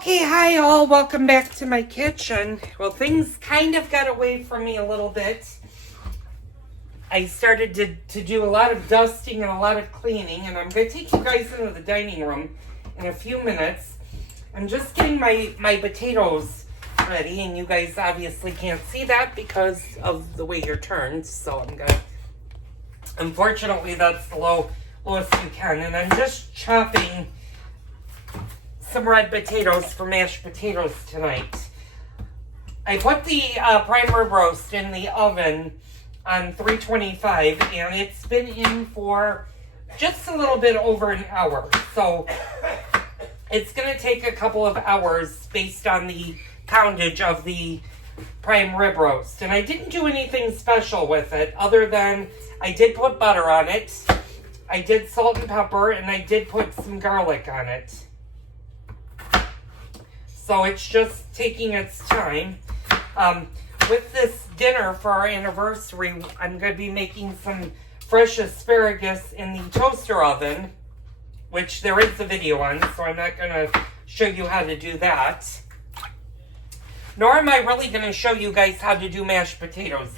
Okay, hi all, welcome back to my kitchen. Well, things kind of got away from me a little bit. I started to do a lot of dusting and a lot of cleaning, and I'm going to take you guys into the dining room in a few minutes. I'm just getting my potatoes ready, and you guys obviously can't see that because of the way you're turned, so I'm going to, unfortunately, that's the lowest you can, and I'm just chopping some red potatoes for mashed potatoes tonight. I put the prime rib roast in the oven on 325, and it's been in for just a little bit over an hour. So it's going to take a couple of hours based on the poundage of the prime rib roast. And I didn't do anything special with it other than I did put butter on it. I did salt and pepper, and I did put some garlic on it. So it's just taking its time. With this dinner for our anniversary, I'm going to be making some fresh asparagus in the toaster oven, which there is a video on, so I'm not going to show you how to do that. Nor am I really going to show you guys how to do mashed potatoes.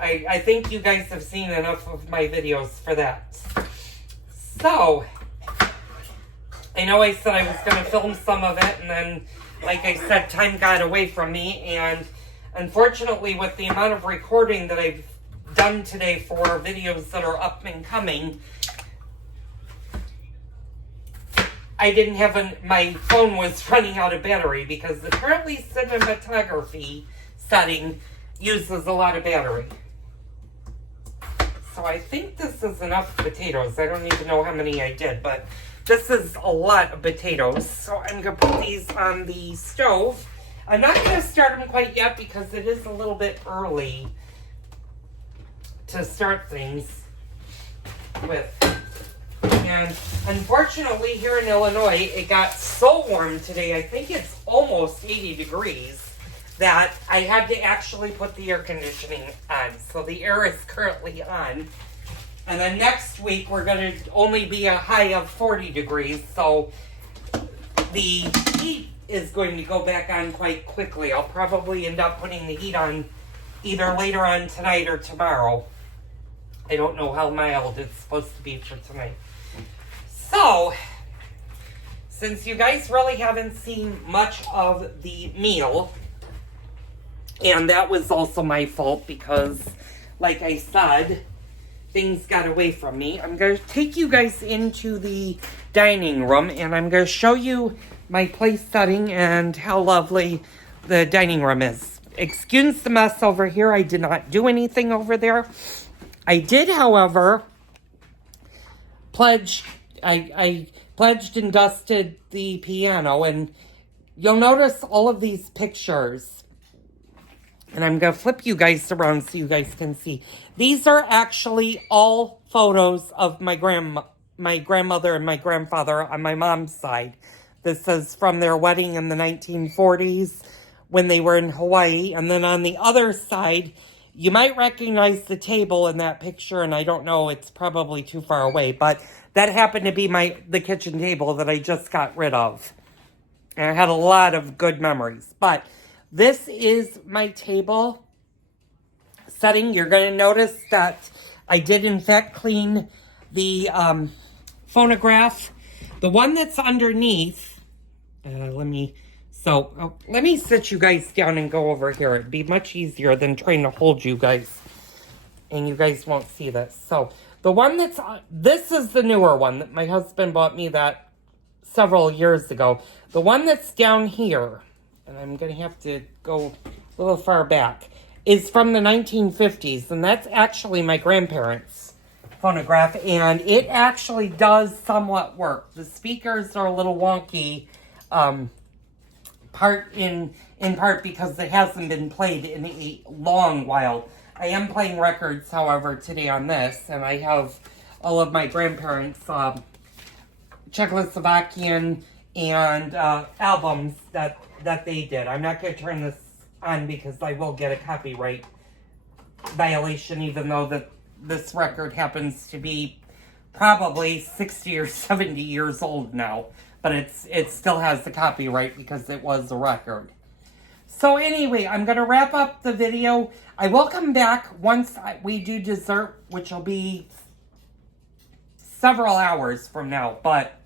I think you guys have seen enough of my videos for that. So I know I said I was going to film some of it, and then, like I said, time got away from me, and unfortunately, with the amount of recording that I've done today for videos that are up and coming, I didn't have my phone was running out of battery, because apparently cinematography setting uses a lot of battery. So I think this is enough potatoes. I don't even know how many I did, but this is a lot of potatoes, so I'm going to put these on the stove. I'm not going to start them quite yet because it is a little bit early to start things with. And unfortunately, here in Illinois, it got so warm today, I think it's almost 80 degrees, that I had to actually put the air conditioning on. So the air is currently on. And then next week, we're going to only be a high of 40 degrees, so the heat is going to go back on quite quickly. I'll probably end up putting the heat on either later on tonight or tomorrow. I don't know how mild it's supposed to be for tonight. So, since you guys really haven't seen much of the meal, and that was also my fault because, like I said, things got away from me. I'm going to take you guys into the dining room, and I'm going to show you my place setting and how lovely the dining room is. Excuse the mess over here. I did not do anything over there. I did, however, I pledged and dusted the piano, and you'll notice all of these pictures. And I'm going to flip you guys around so you guys can see. These are actually all photos of my grandmother and my grandfather on my mom's side. This is from their wedding in the 1940s when they were in Hawaii. And then on the other side, you might recognize the table in that picture. And I don't know, it's probably too far away. But that happened to be the kitchen table that I just got rid of. And I had a lot of good memories. But this is my table setting. You're going to notice that I did, in fact, clean the phonograph. The one that's underneath, let me sit you guys down and go over here. It'd be much easier than trying to hold you guys, and you guys won't see this. So the one this is the newer one that my husband bought me that several years ago. The one that's down here, and I'm going to have to go a little far back, is from the 1950s, and that's actually my grandparents' phonograph, and it actually does somewhat work. The speakers are a little wonky, in part because it hasn't been played in a long while. I am playing records, however, today on this, and I have all of my grandparents' Czechoslovakian and albums that they did. I'm not going to turn this on because I will get a copyright violation, even though this record happens to be probably 60 or 70 years old now. but it still has the copyright because it was a record. So anyway, I'm going to wrap up the video. I will come back once we do dessert, which will be several hours from now, but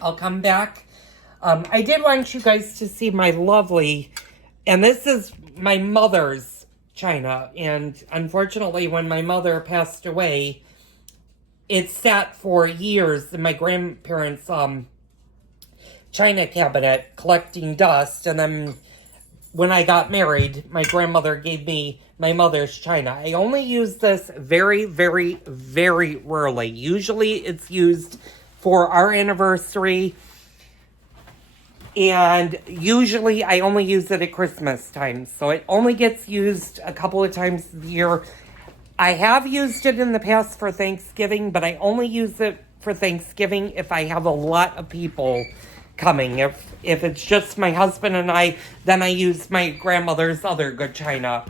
I'll come back. I did want you guys to see my lovely, and this is my mother's china, and unfortunately when my mother passed away, it sat for years in my grandparents' china cabinet collecting dust, and then when I got married, my grandmother gave me my mother's china. I only use this very, very, very rarely. Usually it's used for our anniversary, and usually I only use it at Christmas time. So it only gets used a couple of times a year. I have used it in the past for Thanksgiving, but I only use it for Thanksgiving if I have a lot of people coming. If it's just my husband and I, then I use my grandmother's other good china,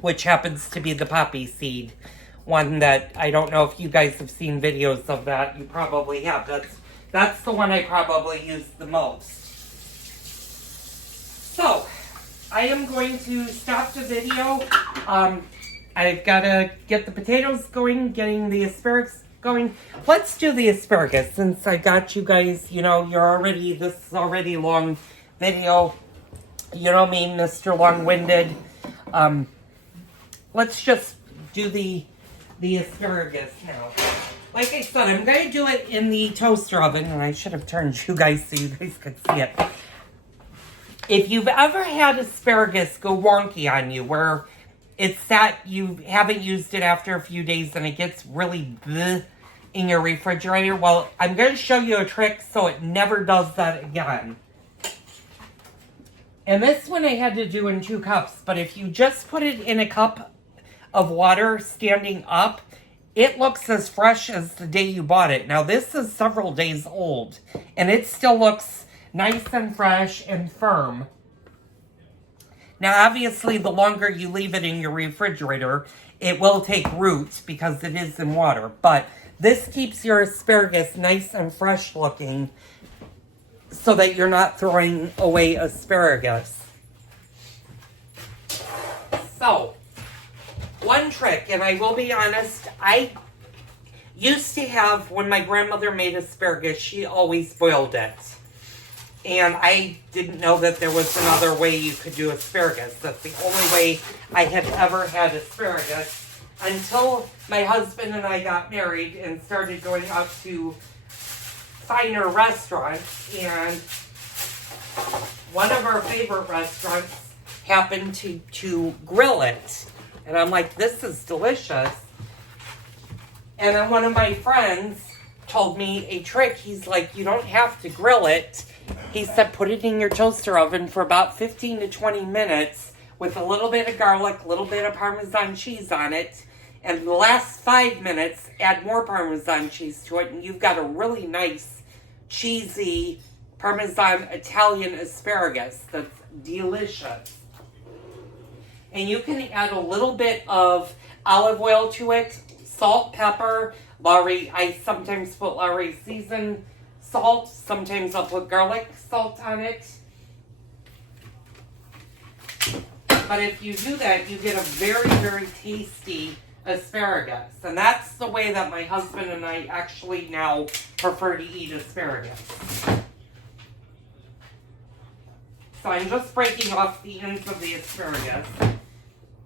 which happens to be the poppy seed one that I don't know if you guys have seen videos of that. You probably have. That's the one I probably use the most. So, I am going to stop the video. I've got to get the potatoes going, getting the asparagus going. Let's do the asparagus since I got you guys, this is already long video. You know me, Mr. Long-Winded. Let's just do the asparagus now. Like I said, I'm going to do it in the toaster oven, and I should have turned you guys so you guys could see it. If you've ever had asparagus go wonky on you, where it's sat, you haven't used it after a few days, and it gets really bleh in your refrigerator, well, I'm going to show you a trick so it never does that again. And this one I had to do in 2 cups, but if you just put it in a cup of water standing up, it looks as fresh as the day you bought it. Now, this is several days old, and it still looks nice and fresh and firm. Now, obviously, the longer you leave it in your refrigerator, it will take root because it is in water. But this keeps your asparagus nice and fresh looking so that you're not throwing away asparagus. So, one trick, and I will be honest, I used to have, when my grandmother made asparagus, she always boiled it. And I didn't know that there was another way you could do asparagus. That's the only way I had ever had asparagus until my husband and I got married and started going out to finer restaurants. And one of our favorite restaurants happened to grill it. And I'm like, this is delicious. And then one of my friends told me a trick. He's like, you don't have to grill it. He said, put it in your toaster oven for about 15 to 20 minutes with a little bit of garlic, a little bit of Parmesan cheese on it. And the last 5 minutes, add more Parmesan cheese to it. And you've got a really nice, cheesy Parmesan Italian asparagus that's delicious. And you can add a little bit of olive oil to it, salt, pepper, Lawry. I sometimes put Lawry seasoned salt. Sometimes I'll put garlic salt on it. But if you do that, you get a very, very tasty asparagus. And that's the way that my husband and I actually now prefer to eat asparagus. So I'm just breaking off the ends of the asparagus.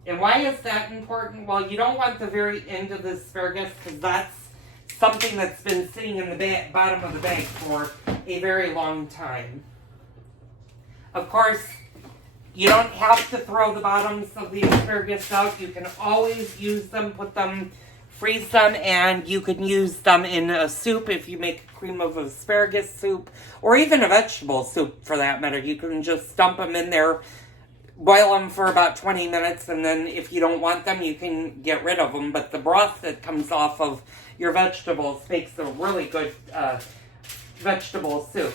And why is that important? Well, you don't want the very end of the asparagus because that's something that's been sitting in the bottom of the bag for a very long time. Of course, you don't have to throw the bottoms of the asparagus out. You can always use them, put them, freeze them, and you can use them in a soup if you make a cream of asparagus soup, or even a vegetable soup for that matter. You can just dump them in there, boil them for about 20 minutes, and then if you don't want them, you can get rid of them. But the broth that comes off of your vegetables makes a really good vegetable soup.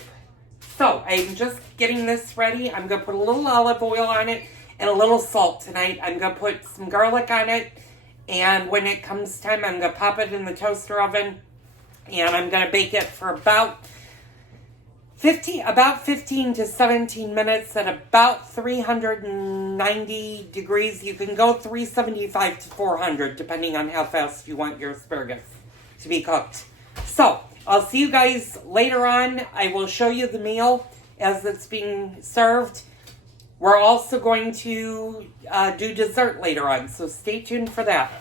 So, I'm just getting this ready. I'm going to put a little olive oil on it and a little salt tonight. I'm going to put some garlic on it, and when it comes time, I'm going to pop it in the toaster oven, and I'm going to bake it for about about 15 to 17 minutes at about 390 degrees. You can go 375 to 400 depending on how fast you want your asparagus to be cooked. So, I'll see you guys later on. I will show you the meal as it's being served. We're also going to do dessert later on, so stay tuned for that.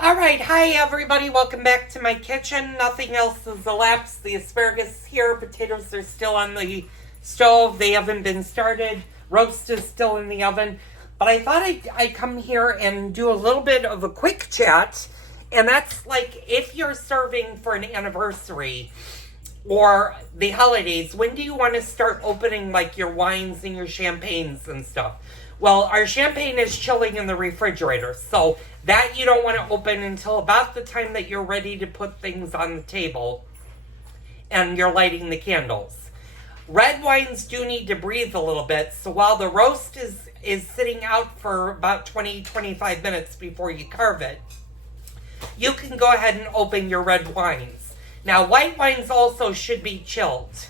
Alright, hi everybody, welcome back to my kitchen. Nothing else has elapsed. The asparagus is here, potatoes are still on the stove, they haven't been started, roast is still in the oven. But I thought I'd come here and do a little bit of a quick chat, and that's like if you're serving for an anniversary or the holidays, when do you want to start opening like your wines and your champagnes and stuff? Well, our champagne is chilling in the refrigerator, so that you don't want to open until about the time that you're ready to put things on the table and you're lighting the candles. Red wines do need to breathe a little bit, so while the roast is sitting out for about 20-25 minutes before you carve it, you can go ahead and open your red wines. Now, white wines also should be chilled.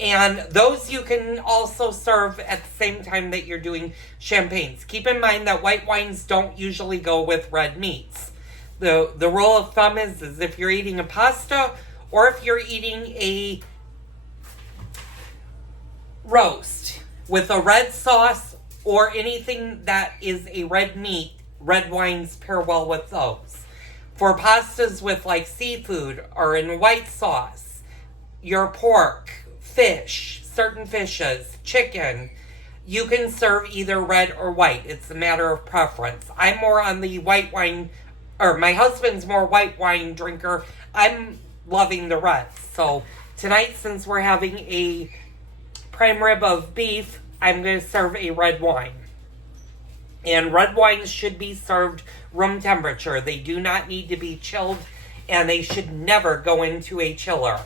And those you can also serve at the same time that you're doing champagnes. Keep in mind that white wines don't usually go with red meats. The rule of thumb is if you're eating a pasta or if you're eating a roast with a red sauce or anything that is a red meat, red wines pair well with those. For pastas with like seafood or in white sauce, your pork, fish, certain fishes, chicken, you can serve either red or white. It's a matter of preference. I'm more on the white wine, or my husband's more white wine drinker. I'm loving the red. So tonight, since we're having a prime rib of beef, I'm going to serve a red wine. And red wines should be served room temperature. They do not need to be chilled, and they should never go into a chiller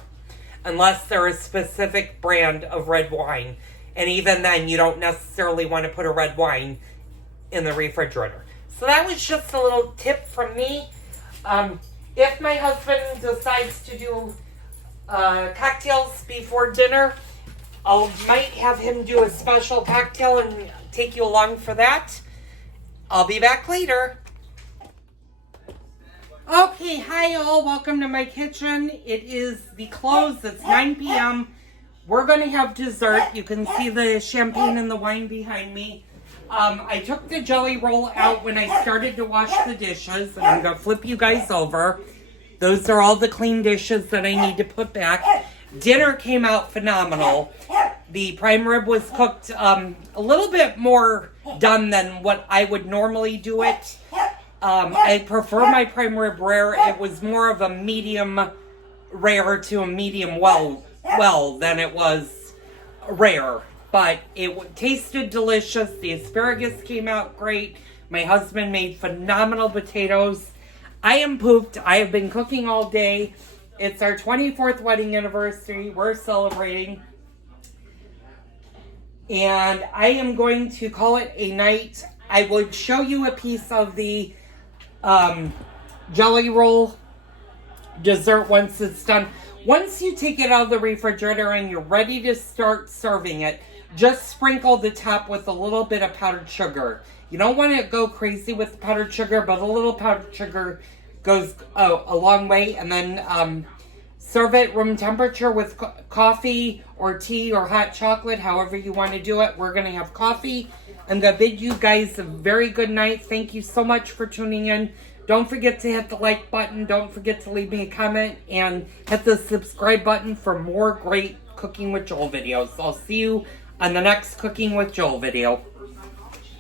unless they're a specific brand of red wine. And even then, you don't necessarily want to put a red wine in the refrigerator. So that was just a little tip from me. If my husband decides to do cocktails before dinner, I might have him do a special cocktail and take you along for that. I'll be back later. Okay, hi all, welcome to my kitchen. It is the close, it's 9 p.m. We're going to have dessert. You can see the champagne and the wine behind me. I took the jelly roll out when I started to wash the dishes, and I'm going to flip you guys over. Those are all the clean dishes that I need to put back. Dinner came out phenomenal. The prime rib was cooked a little bit more done than what I would normally do it. I prefer my prime rib rare. It was more of a medium rare to a medium well than it was rare. But it tasted delicious. The asparagus came out great. My husband made phenomenal potatoes. I am pooped. I have been cooking all day. It's our 24th wedding anniversary. We're celebrating. And I am going to call it a night. I would show you a piece of the jelly roll dessert once it's done. Once you take it out of the refrigerator and you're ready to start serving it, just sprinkle the top with a little bit of powdered sugar. You don't want to go crazy with the powdered sugar, but a little powdered sugar goes a long way. And then serve it room temperature with coffee or tea or hot chocolate, however you want to do it. We're going to have coffee. I'm going to bid you guys a very good night. Thank you so much for tuning in. Don't forget to hit the like button. Don't forget to leave me a comment and hit the subscribe button for more great Cooking with Joel videos. I'll see you on the next Cooking with Joel video.